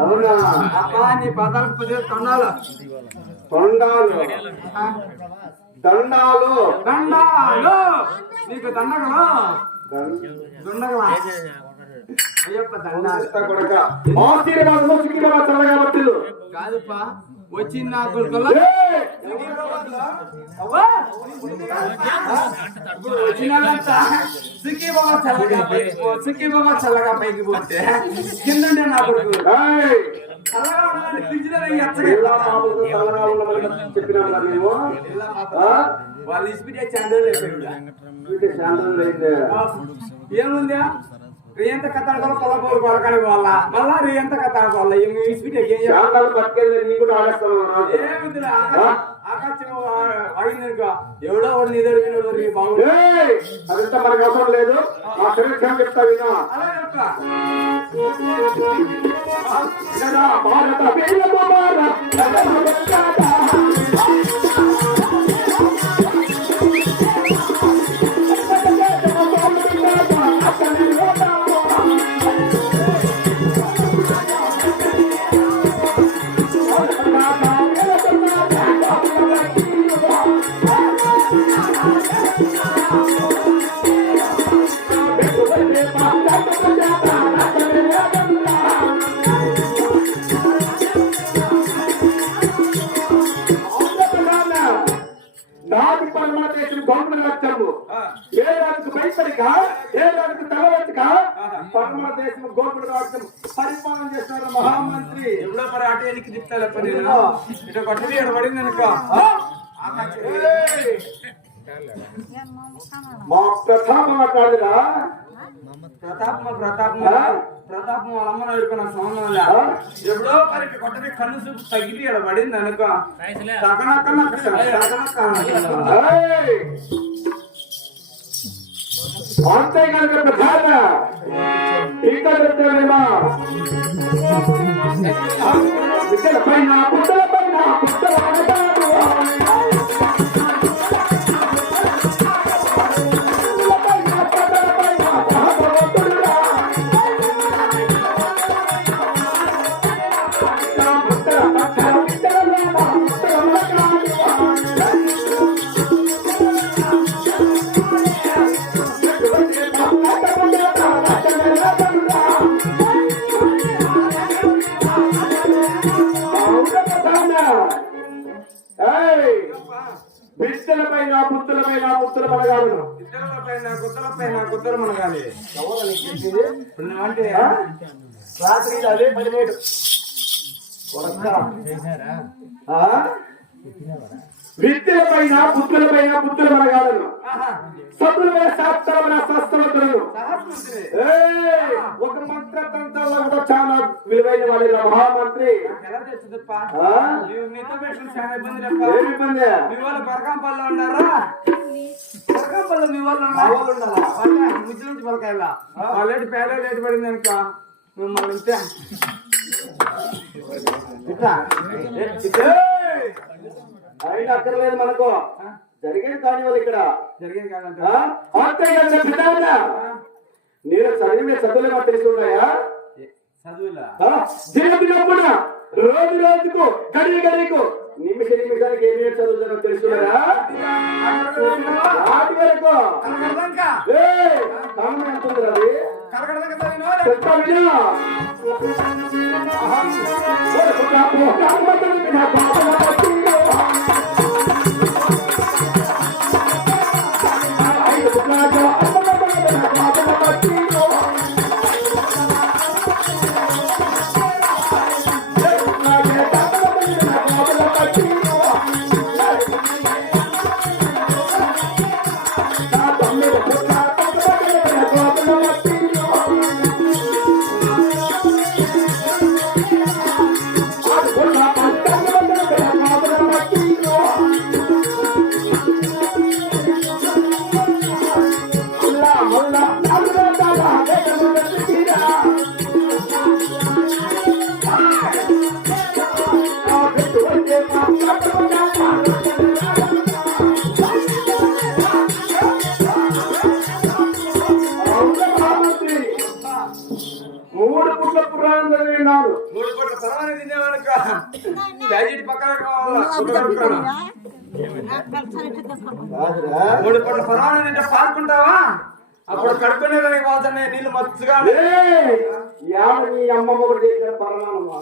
అవునా అబ్బా నీ పాదాలకు దండాలు దండాలు దండాలు దండాలు నీకు దండగలా దండగలా అయ్యప్ప దండాలు కొడక ఆశీర్వాదము సిక్కిబాబా చల్లగాబట్టి కాదుపా వచ్చింది నా కొడుకులా సిక్కిబాబా చల్లగా పైకి పోతే కింద నా కొడుకు వాళ్ళు ఇస్పిటే చాండల్ ఏముంది రేంత కథాడుకోవాలి పొలపోరు కొరకని వాళ్ళ మళ్ళా రేంత కథాడుకోవాలి ఇస్పిటే ఏముంది ఆకాశం అడిగినాక ఎవడో వాడు నీ దగ్గర బాగుంది అదంతా మనకు అవసరం లేదు మా శరీరం చెప్తా వినా పరిపాలన చేస్తున్నారు మహామంత్రి ఎవడో మరి అటు ఎనికి తిప్పాలి ఇటు కొట్టది ఇక్కడ పడింది అనుక మా ప్రతాపం మాట్లాడదా ప్రతాపం వాళ్ళ అమ్మను అడుగుకున్న సంబంధం ఎప్పుడో మరి కొట్టది కన్ను చూపు తగిలి ఇక్కడ పడింది అనుక అంతేకాదు ప్రధాన ఇంకా చెప్తానేమా పైన పుట్టల పైన బిడ్డలపైన పుత్రులపైన పుత్రుల మనగాడు ఇద్దరులపైన కుత్తల మనగాలి అంటే రాత్రి అదే 17 విద్యలపైన పుత్రులపైన పుత్రుల మనగాలను సతులపై శాస్త్రమైన శాస్త్రవంతులను ఒక మంత్రతంత్రంలో కూడా చాలా విలువైన వాళ్ళ మహామంత్రి మీతో పెట్టిన చాలా ఇబ్బంది మీ వాళ్ళు బరకంపల్లిలో ఉన్నారా బరకంపల్లి మీ వాళ్ళు ఉన్నారా ముద్దు నుంచి బరకాయల వాళ్ళేటి పేద లేటు పడింది అనుక మిమ్మల్ని అయినా అక్కర్లేదు మనకు జరిగేది కాని వాళ్ళు ఇక్కడ జరిగేది కాదంటే నేను చదివే చదువులు మాకు తెలుసుకున్నాయా చదువులా రోజు రోజుకు గడి గడికు నిమిషానికి ఏమేమి చదువుతానో తెలుసుకున్నాయా మూడు పుట్ల పురాణం చదివినాడు. 3 పూట్ల పరమాన్ని తినేవాడుక ప్యాకెట్ పక్కన కావాలా 3 పూట్ల పరమాన్ని తింటే పాడుకుంటావా అప్పుడు కడుపునే కావాల్సిన నీళ్ళు మచ్చుగా నీ అమ్మమ్మ కూడా చేసిన పరమాణమా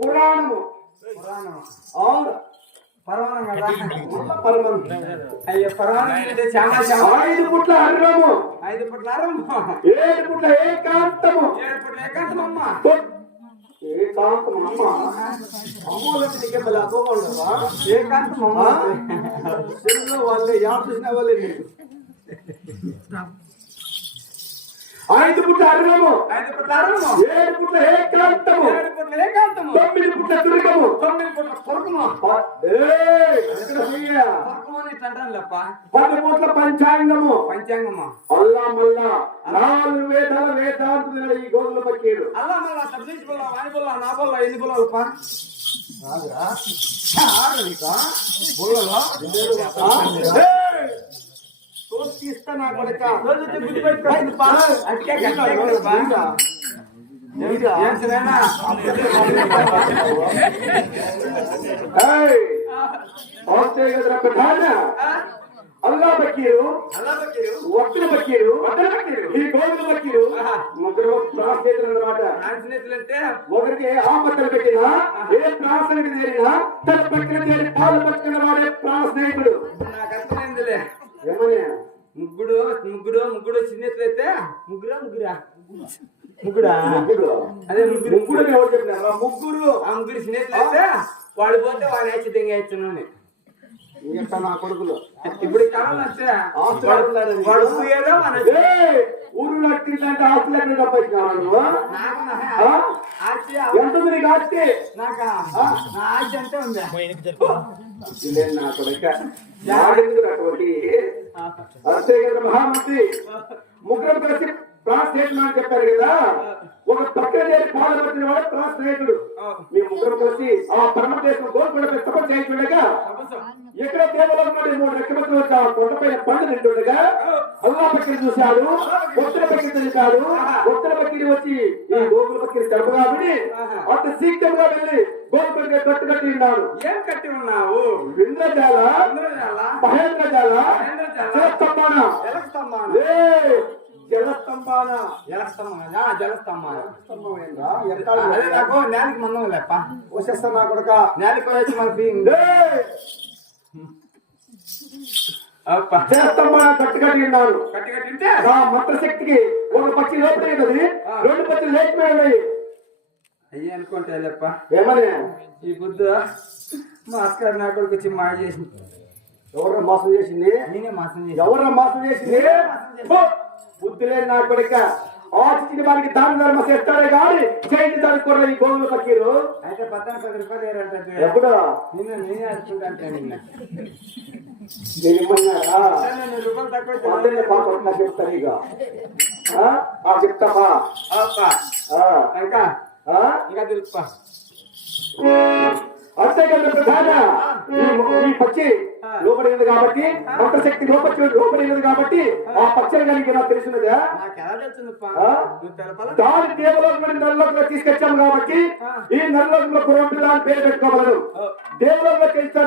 పురాణము అవును పరమాణం కదా పరమాణం అయ్యో పరమాణం అంటే చాలా 5 పుట్ల అర్రము 5 పూట్ల అరము 7 పుట్ల ఏకాంతము 7 పూట్ల ఏకాంతమమ్మ ఏకాంతమమ్మ అమ్మోళ్ళకి నీకేమో అబ్బోగలవా ఏకాంతమమ్మ సెల్లో వాళ్ళే యాప్ చేసిన వాళ్ళే నీకు 5 పుట్ల అర్రము 5 పూట్ల అరము 7 పుట్ల ఏకాంతము 7 పూట్ల ఏకాంతము 9 పుట్ల దుర్గము 9 పూట్ల పొరకము పొరకము అని ఇట్లా అంటాను లేప్ప 10 పుట్ల పంచాంగము పంచాంగమ్మ అల్లా మల్లా 4 వేదాల వేదాంతులు ఈ గోగుల పక్కీరు అల్లా మళ్ళా సబ్జెక్ట్ బొల్ల వాని బొల్ల నా బొల్ల ఎన్ని బొల్లప్ప ఇస్తా నా కొడుక ప్రధాన అల్లా బకీరు వక్తుల బకీరు ఈ గోగుల బకీరు ముగ్గురు ప్రాస్నేతులు అన్నమాట. ఒకరికి ఆపత్తలు పెట్టినా ఏ ప్రాసనకి చేరినా తన పక్కన చేరి పాలు పక్కన వాడే ప్రాస్నేహితుడు. నాకు అర్థమైందిలే ఏమని ముగ్గుడు ముగ్గుడు ముగ్గుడు చిన్నట్లయితే ముగ్గురా ముగ్గురా ముగ్గుడా ముగ్గురు అదే ముగ్గురు ముగ్గురు ఎవరు చెప్పినారు? ముగ్గురు ఆ ముగ్గురు చిన్నట్లయితే వాడు పోతే వాడు నేర్చి తెంగేస్తున్నాను ఇంకా నా కొడుకులు ఇప్పుడు కాలం వస్తే వాడు పోయేదో మన ఊరు నట్టిందంటే ఆస్తులు ఎక్కడ డబ్బు ఎంత ఉంది నీకు ఆస్తి? నాకా నా ఆశ అంటే ఉందా నా కొడుక అటువంటి అంతే కదా మహామంత్రి ముగ్గురు కలిసి ప్రాస్నేహితులు అని చెప్పారు కదా. ఒక పక్కన చేరి పాలు పట్టిన వాడు ప్రాస్నేహితుడు. మీ ముగ్గురు కలిసి ఆ పరమదేశం గోల్కొండ తపస్సు చేయించుండగా ఎక్కడ దేవలో 3 రెక్కలు వచ్చి ఆ కొండపైన పండు తింటుండగా అల్లా పక్కిని చూశాడు, ఉత్తర పక్కిని చూశాడు. ఉత్తర పక్కిని వచ్చి ఈ గోగుల పక్కిని జరపగాబడి అంత శీఘ్రంగా వెళ్ళి గోల్కొండ కట్టు కట్టి ఉన్నాడు. ఏం కట్టి ఉన్నావు? ఇంద్రజాల మహేంద్రజాల జలస్తంభాన జలస్తంభాన అదే నాకు నేలకి మందం లేప్ప వచ్చేస్తా నా కొడుక నేలకి వచ్చి మనకి జలస్తంభాన కట్టు కట్టి ఉన్నాడు. కట్టి కట్టింటే ఆ మంత్రశక్తికి ఒక పక్షి లోపలే కదా 2 పక్షులు లేచిపోయి ఉన్నాయి. అయ్యి అనుకుంటా లేప్ప ఏమని ఈ బుద్ధు మా అక్క నా కొడుకు వచ్చి మాయ చేసింది. ఎవరు మోసం చేసింది? నేనే మోసం చేసి ఎవరు మోసం చేసింది? బుద్ధి లేని నా కొడుక ఆశించిన వారికి దాని ధర్మ చేస్తాడే కానీ చేయించి దానికి ఈ గోగుల పక్కీరు అయితే 10 రూపాయలు ఏరంటే ఎప్పుడు నేనే అనుకుంటా నిన్న నేనేమన్నారా 100 రూపాయలు తక్కువ పాప చెప్తాను ఇక చెప్తామా ఇంకా ఇంకా తెలుపా అంతేకాదు ప్రధాన ఈ పక్షి లోపడినది కాబట్టి మంత్రశక్తి లోపడినది కాబట్టి ఆ పక్షులు కలిగి నాకు తెలిసినదా నాకు ఎలా తెలుస్తుందప్పా నువ్వు తెలపాలా దాని దేవలోకం నల్లలోకంలో తీసుకొచ్చాము కాబట్టి ఈ నల్లలోకంలో గుర్రం పిల్ల అని పేరు పెట్టుకోగలరు దేవలోకంలో చేస్తాను